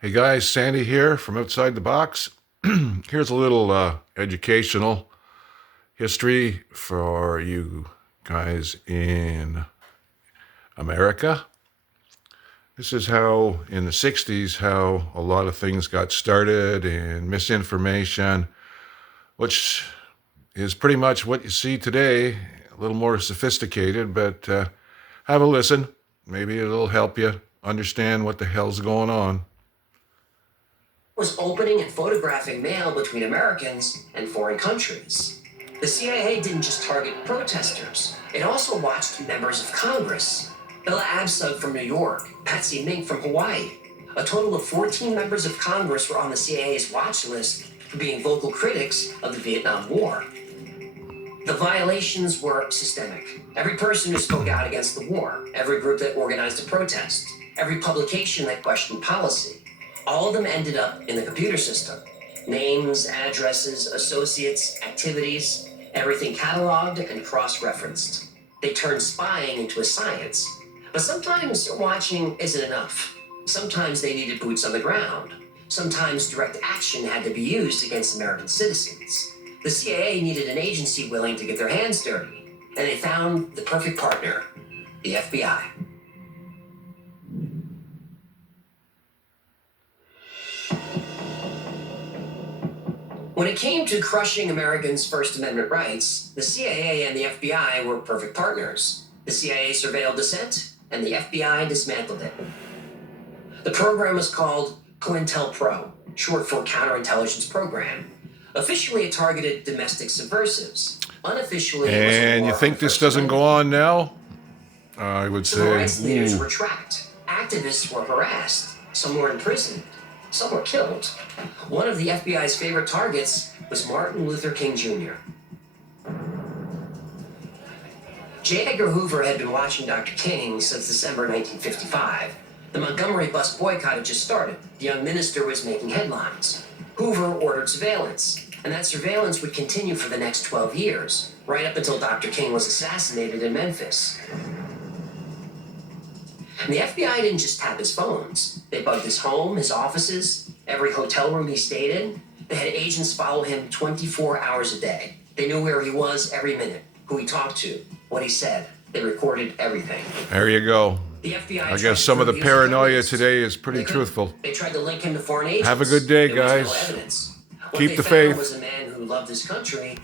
Hey guys, Sandy here from Outside the Box. Here's a little educational history for you guys in America. This is how, in the 60s, how a lot of things got started and misinformation, which is pretty much what you see today, a little more sophisticated, but have a listen. Maybe it'll help you understand what the hell's going on. Was opening and photographing mail between Americans and foreign countries. The CIA didn't just target protesters, it also watched members of Congress. Bella Abzug from New York, Patsy Mink from Hawaii. A total of 14 members of Congress were on the CIA's watch list for being vocal critics of the Vietnam War. The violations were systemic. Every person who spoke out against the war, every group that organized a protest, every publication that questioned policy, all of them ended up in the computer system. Names, addresses, associates, activities, everything cataloged and cross-referenced. They turned spying into a science. But sometimes watching isn't enough. Sometimes they needed boots on the ground. Sometimes direct action had to be used against American citizens. The CIA needed an agency willing to get their hands dirty, and they found the perfect partner, the FBI. When it came to crushing Americans' First Amendment rights, the CIA and the FBI were perfect partners. The CIA surveilled dissent, and the FBI dismantled it. The program was called COINTELPRO, short for Counterintelligence Program. Officially, it targeted domestic subversives. Unofficially, it was a And war you on think the this First doesn't go Amendment. on now? I would Civil rights say, leaders were tracked. Activists were harassed. Some were imprisoned. Some were killed. One of the FBI's favorite targets was Martin Luther King Jr. J. Edgar Hoover had been watching Dr. King since December 1955. The Montgomery bus boycott had just started. The young minister was making headlines. Hoover ordered surveillance, and that surveillance would continue for the next 12 years, right up until Dr. King was assassinated in Memphis. And the FBI didn't just tap his phones. They bugged his home, his offices, every hotel room he stayed in. They had agents follow him 24 hours a day. They knew where he was every minute, who he talked to, what he said. They recorded everything. there you go. The FBI I guess some of the paranoia today is pretty truthful. They tried to link him to foreign agents. Have a good day, There was no guys. evidence. What Keep they the found faith. was a man who loved his country